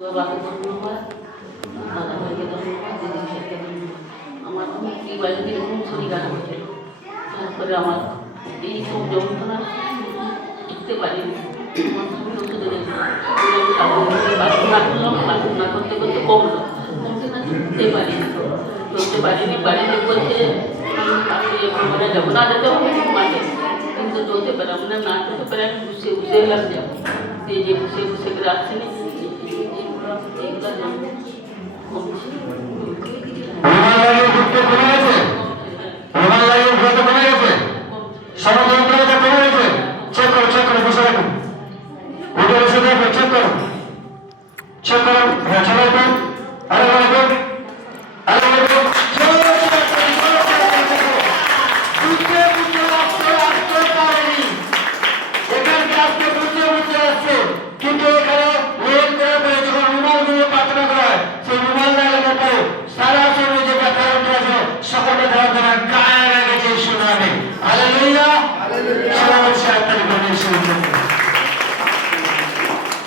বাবাকে ধন্যবাদ, দাদা ভাইকে ধন্যবাদ, দিদি ভাইকে ধন্যবাদ। আমার খুব বাড়ি থেকে খুব শরীর খারাপ হয়েছিল, তারপরে আমার এই সব যন্ত্রণা উঠতে পারিনি। আমার খুবই ওষুধ এনেছিল, বাথরুম না করলাম, বাথরুম না করতে করতে কমলো, কমতে না চলতে পারিনি। বাড়িতে বলছে মানে যাবো, না যেতে হবে মাঠে, কিন্তু চলতে পারলাম না, না চলতে পারে আমি বসে বসে এলাম যাবো, এই যে বসে বসে করে আসছে না Hallelujah. Hallelujah.